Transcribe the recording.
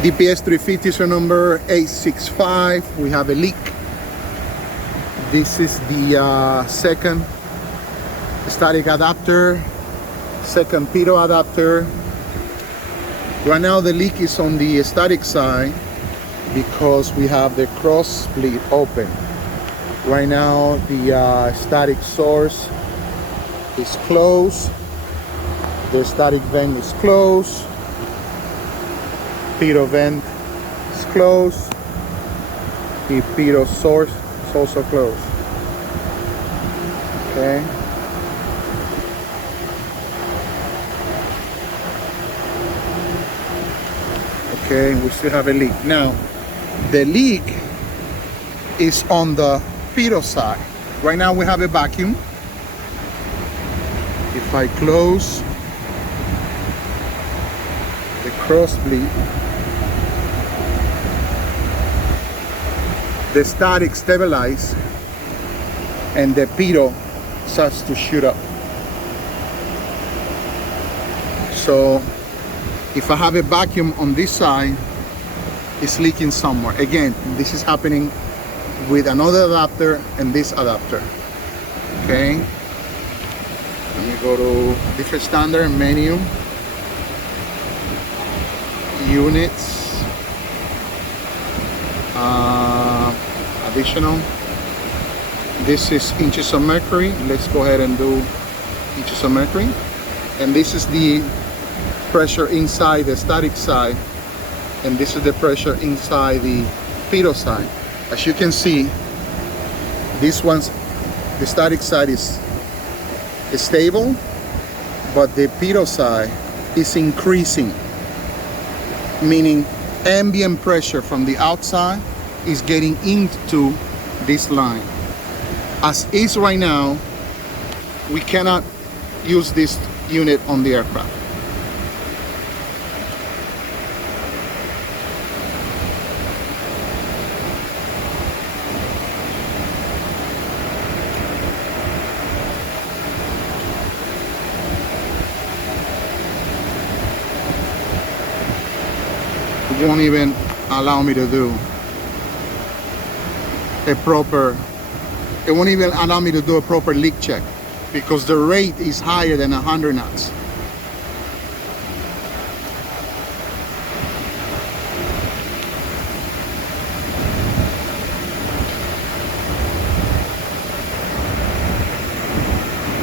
DPS350 serial number 865. We have a leak. This is the second static adapter, second pitot adapter. Right now the leak is on the static side because we have the cross split open. Right now the static source is closed, the static vent is closed, pitot vent is closed, the pitot source is also closed. Okay. Okay, we still have a leak. Now, the leak is on the pitot side. Right now we have a vacuum. If I close the cross bleed, the static stabilize and the pitot starts to shoot up. So if I have a vacuum on this side, it's leaking somewhere. Again, this is happening with another adapter and this adapter. Okay. Let me go to different standard menu, units, additional. This is inches of mercury. Let's go ahead and do inches of mercury. And this is the pressure inside the static side, and this is the pressure inside the pitot side. As you can see, this one's, the static side is stable, but the pitot side is increasing, meaning ambient pressure from the outside is getting into this line. As is right now, we cannot use this unit on the aircraft. It won't even allow me to do a proper, it won't even allow me to do a proper leak check because the rate is higher than 100 knots.